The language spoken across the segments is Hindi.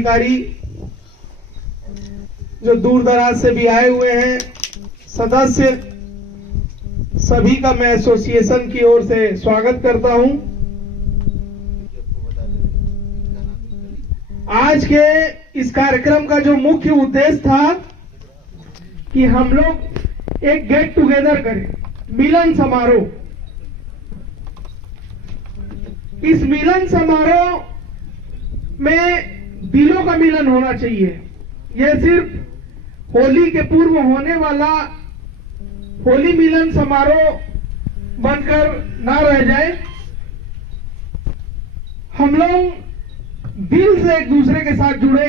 पदाधिकारी जो दूर दराज से भी आए हुए हैं, सदस्य, सभी का मैं एसोसिएशन की ओर से स्वागत करता हूं। आज के इस कार्यक्रम का जो मुख्य उद्देश्य था कि हम लोग एक गेट टुगेदर करें, मिलन समारोह। इस मिलन समारोह में दिलों का मिलन होना चाहिए। यह सिर्फ होली के पूर्व होने वाला होली मिलन समारोह बनकर ना रह जाए। हम लोग दिल से एक दूसरे के साथ जुड़े,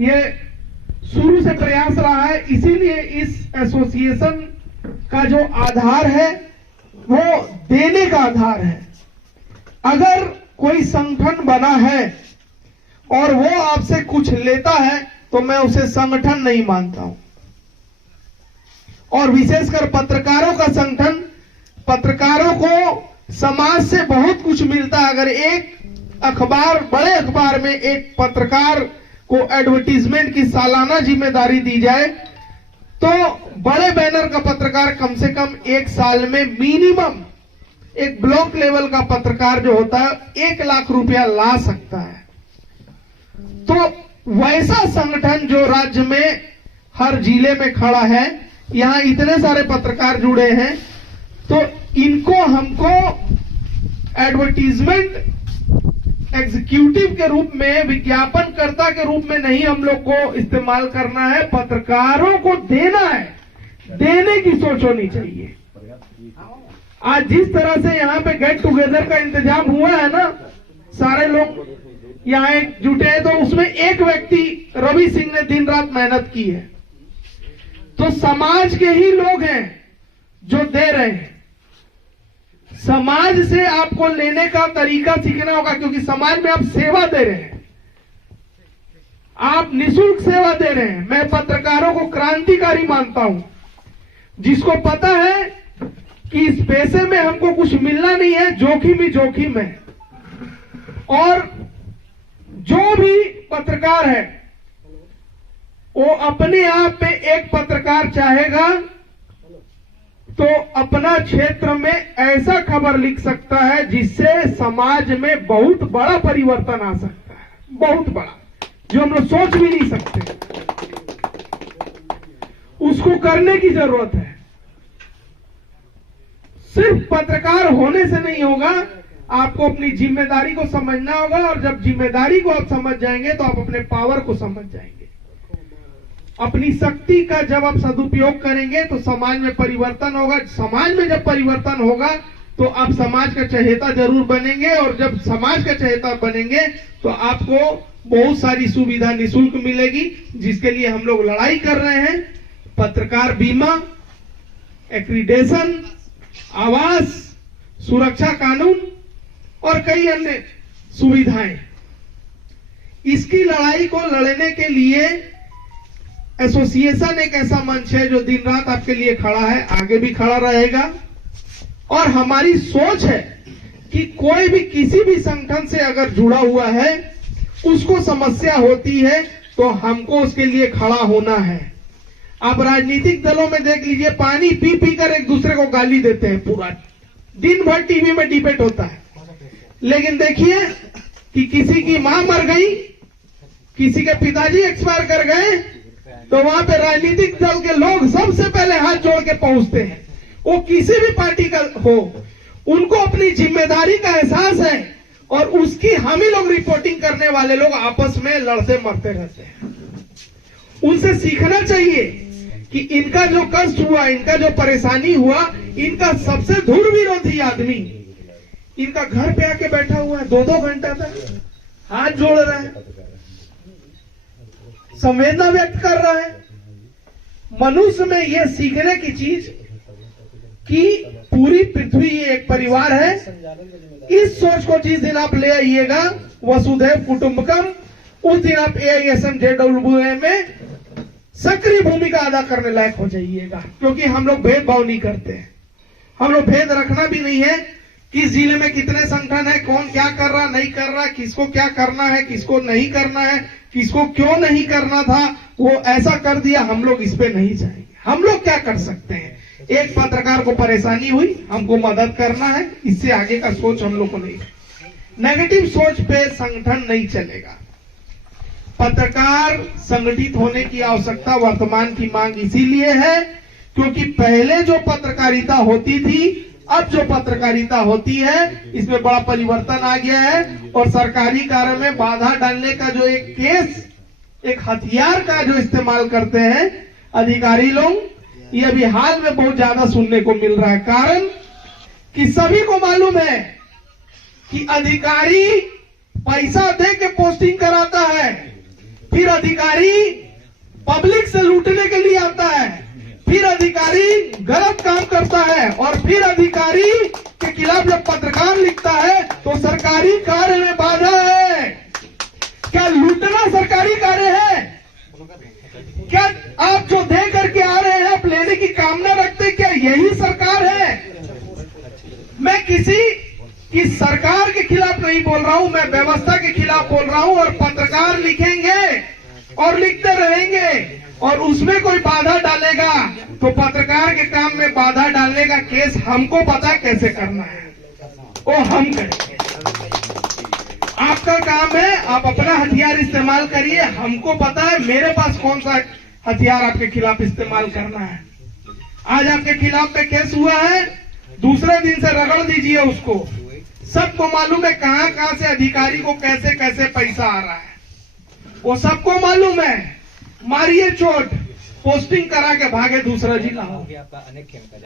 ये शुरू से प्रयास रहा है। इसीलिए इस एसोसिएशन का जो आधार है वो देने का आधार है। अगर कोई संगठन बना है और वो आपसे कुछ लेता है तो मैं उसे संगठन नहीं मानता हूं। और विशेषकर पत्रकारों का संगठन, पत्रकारों को समाज से बहुत कुछ मिलता है। अगर एक अखबार, बड़े अखबार में एक पत्रकार को एडवर्टीजमेंट की सालाना जिम्मेदारी दी जाए तो बड़े बैनर का पत्रकार कम से कम एक साल में मिनिमम, एक ब्लॉक लेवल का पत्रकार जो होता है 1 लाख रुपया ला सकता है। तो वैसा संगठन जो राज्य में हर जिले में खड़ा है, यहां इतने सारे पत्रकार जुड़े हैं, तो इनको हमको एडवर्टीजमेंट एग्जीक्यूटिव के रूप में, विज्ञापनकर्ता के रूप में नहीं हम लोग को इस्तेमाल करना है। पत्रकारों को देना है, देने की सोच होनी चाहिए। आज जिस तरह से यहाँ पे गेट टुगेदर का इंतजाम हुआ है ना, सारे लोग यहाँ जुटे हैं, तो उसमें एक व्यक्ति रवि सिंह ने दिन रात मेहनत की है। तो समाज के ही लोग हैं जो दे रहे हैं। समाज से आपको लेने का तरीका सीखना होगा, क्योंकि समाज में आप सेवा दे रहे हैं, आप निःशुल्क सेवा दे रहे हैं। मैं पत्रकारों को क्रांतिकारी मानता हूं, जिसको पता है कि इस पैसे में हमको कुछ मिलना नहीं है, जोखिम ही जोखिम है। और जो भी पत्रकार है वो अपने आप में एक पत्रकार चाहेगा तो अपना क्षेत्र में ऐसा खबर लिख सकता है जिससे समाज में बहुत बड़ा परिवर्तन आ सकता है, बहुत बड़ा, जो हम लोग सोच भी नहीं सकते। उसको करने की जरूरत है। सिर्फ पत्रकार होने से नहीं होगा, आपको अपनी जिम्मेदारी को समझना होगा। और जब जिम्मेदारी को आप समझ जाएंगे तो आप अपने पावर को समझ जाएंगे। अपनी शक्ति का जब आप सदुपयोग करेंगे तो समाज में परिवर्तन होगा। समाज में जब परिवर्तन होगा तो आप समाज का चहेता जरूर बनेंगे, और जब समाज का चहेता बनेंगे तो आपको बहुत सारी सुविधा निःशुल्क मिलेगी, जिसके लिए हम लोग लड़ाई कर रहे हैं। पत्रकार बीमा, एक्रीडेशन, आवास, सुरक्षा कानून और कई अन्य सुविधाएं। इसकी लड़ाई को लड़ने के लिए एसोसिएशन एक ऐसा मंच है जो दिन रात आपके लिए खड़ा है, आगे भी खड़ा रहेगा। और हमारी सोच है कि कोई भी किसी भी संगठन से अगर जुड़ा हुआ है, उसको समस्या होती है तो हमको उसके लिए खड़ा होना है। आप राजनीतिक दलों में देख लीजिए, पानी पी पी कर एक दूसरे को गाली देते हैं, पूरा दिन भर टीवी में डिबेट होता है। लेकिन देखिए कि किसी की मां मर गई, किसी के पिताजी एक्सपायर कर गए, तो वहां पे राजनीतिक दल के लोग सबसे पहले हाथ जोड़ के पहुंचते हैं। वो किसी भी पार्टी का हो, उनको अपनी जिम्मेदारी का एहसास है और उसकी हम ही लोग रिपोर्टिंग करने वाले लोग आपस में लड़ते मरते रहते हैं। उनसे सीखना चाहिए कि इनका जो कष्ट हुआ, इनका जो परेशानी हुआ, इनका सबसे धुर विरोधी आदमी इनका घर पे आके बैठा हुआ है, 2-2 घंटा तक हाथ जोड़ रहा है, संवेदना व्यक्त कर रहा है। मनुष्य में यह सीखने की चीज कि पूरी पृथ्वी एक परिवार है, इस सोच को जिस दिन आप ले आइएगा, वसुधैव कुटुंबकम, उस दिन आप AISMJWA में सक्रिय भूमिका अदा करने लायक हो जाइएगा। क्योंकि हम लोग भेदभाव नहीं करते हैं, हम लोग भेद रखना भी नहीं है। किस जिले में कितने संगठन है, कौन क्या कर रहा नहीं कर रहा, किसको क्या करना है किसको नहीं करना है, किसको क्यों नहीं करना था, वो ऐसा कर दिया, हम लोग इस पे नहीं जाएंगे। हम लोग क्या कर सकते हैं, एक पत्रकार को परेशानी हुई, हमको मदद करना है, इससे आगे का सोच हम लोग को नहीं। नेगेटिव सोच पे संगठन नहीं चलेगा। पत्रकार संगठित होने की आवश्यकता वर्तमान की मांग इसीलिए है क्योंकि पहले जो पत्रकारिता होती थी, अब जो पत्रकारिता होती है, इसमें बड़ा परिवर्तन आ गया है। और सरकारी कार्य में बाधा डालने का जो एक केस, एक हथियार का जो इस्तेमाल करते हैं अधिकारी लोग, ये अभी हाल में बहुत ज्यादा सुनने को मिल रहा है। कारण कि सभी को मालूम है कि अधिकारी पैसा दे के पोस्टिंग कराता है, फिर अधिकारी पब्लिक से लूटने के लिए आता है, फिर अधिकारी गलत काम करता है, और फिर अधिकारी के खिलाफ जब पत्रकार लिखता है तो सरकारी कार्य में बाधा है। क्या लूटना सरकारी कार्य है? क्या आप जो दे करके आ रहे हैं, आप लेने की कामना रखते, क्या यही सरकार है? मैं किसी की सरकार के खिलाफ नहीं बोल रहा हूं, मैं व्यवस्था के खिलाफ बोल रहा हूं। और पत्रकार लिखेंगे और लिखते रहेंगे और उसमें कोई बाधा डालेगा तो पत्रकार के काम में बाधा डालने का केस हमको पता है कैसे करना है, वो हम करेंगे। आपका काम है, आप अपना हथियार इस्तेमाल करिए, हमको पता है मेरे पास कौन सा हथियार आपके खिलाफ इस्तेमाल करना है। आज आपके खिलाफ पे केस हुआ है, दूसरे दिन से रगड़ दीजिए उसको। सबको मालूम है कहां कहां से अधिकारी को कैसे कैसे पैसा आ रहा है, वो सबको मालूम है। मारिए चोट, पोस्टिंग करा के भागे दूसरा जिला हो गया।